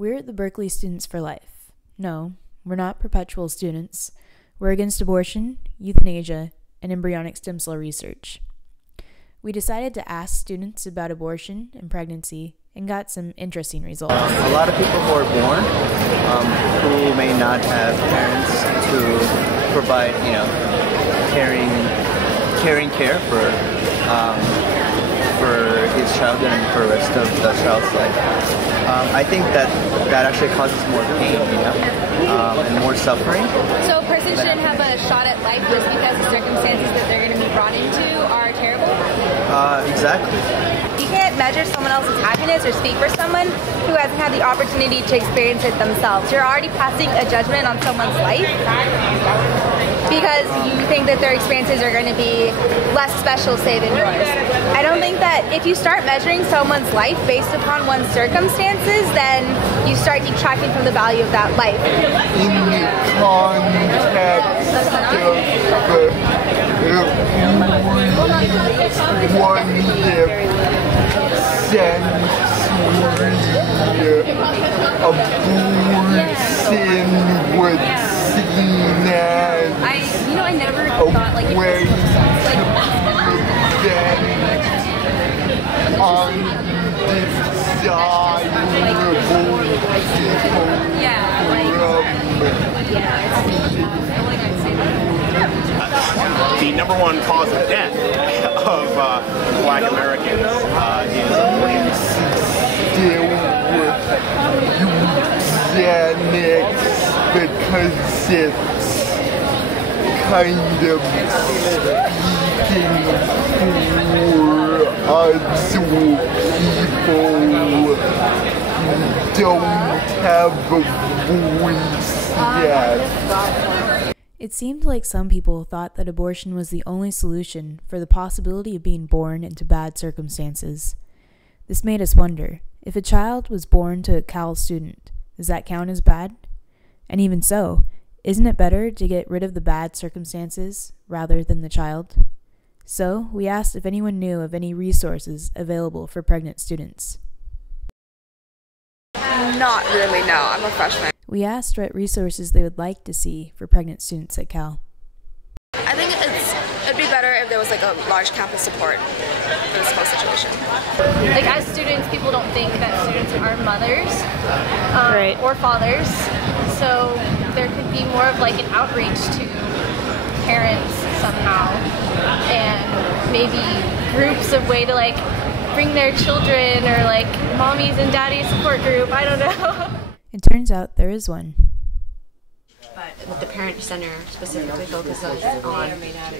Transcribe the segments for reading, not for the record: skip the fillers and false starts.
We're the Berkeley Students for Life. No, we're not perpetual students. We're against abortion, euthanasia, and embryonic stem cell research. We decided to ask students about abortion and pregnancy and got some interesting results. A lot of people who are born who may not have parents to provide, caring care for his child and for the rest of the child's life. I think that actually causes more pain, and more suffering. So a person shouldn't have a shot at life just because the circumstances that they're going to be brought into are terrible? Exactly. You can't measure someone else's happiness or speak for someone who hasn't had the opportunity to experience it themselves. You're already passing a judgment on someone's life because you think that their experiences are going to be less special, say, than yours. I don't think that if you start measuring someone's life based upon one's circumstances, then you start detracting from the value of that life. In the context abortion would seen as I never thought like way to The number one cause of death of Black Americans is abortion. Still with eugenics because it's kind of speaking for us people who don't have a voice yet. It seemed like some people thought that abortion was the only solution for the possibility of being born into bad circumstances. This made us wonder, if a child was born to a Cal student, does that count as bad? And even so, isn't it better to get rid of the bad circumstances rather than the child? So, we asked if anyone knew of any resources available for pregnant students. Not really, no. I'm a freshman. We asked what resources they would like to see for pregnant students at Cal. I think it'd be better if there was like a large campus support for this whole situation. Like as students, people don't think that students are mothers or fathers, so there could be more of like an outreach to parents somehow, and maybe groups of way to like bring their children or like mommies and daddies support group. I don't know. It turns out there is one. But with the Parent Center specifically focuses on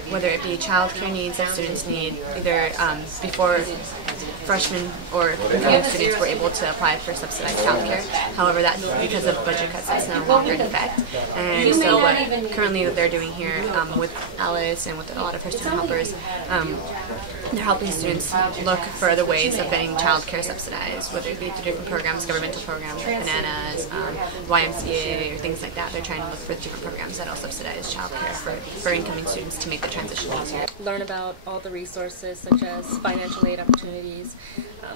whether it be child care needs that students need, either before freshmen or incoming students were able to apply for subsidized child care. However, that because of budget cuts, that's no longer in effect. And so what currently they're doing here with Alice and with a lot of her student helpers, they're helping students look for other ways of getting child care subsidized, whether it be through different programs, governmental programs like Bananas, YMCA, or things like that. They're trying to look for different programs that will subsidize child care for incoming students to make the transition easier. Learn about all the resources such as financial aid opportunities,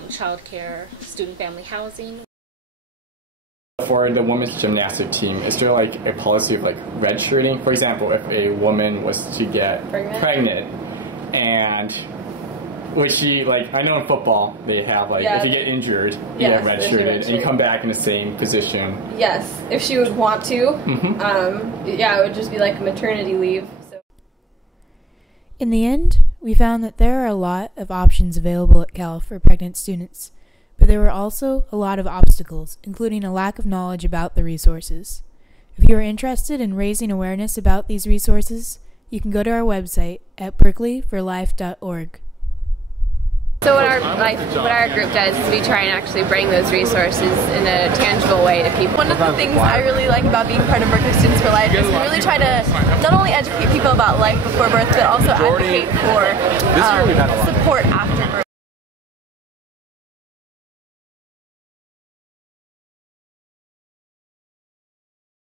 child care, student family housing. For the women's gymnastic team, is there like a policy of like redshirting? For example, if a woman was to get pregnant and which she, like, I know in football they have, like, if you get injured, you get redshirted, and you come back in the same position. Yes, if she would want to. Yeah, it would just be like maternity leave. So. In the end, we found that there are a lot of options available at Cal for pregnant students, but there were also a lot of obstacles, including a lack of knowledge about the resources. If you are interested in raising awareness about these resources, you can go to our website at berkeleyforlife.org. So what our group does is we try and actually bring those resources in a tangible way to people. One of the things I really like about being part of Berkeley Students for Life is we really try to not only educate people about life before birth, but also advocate for support after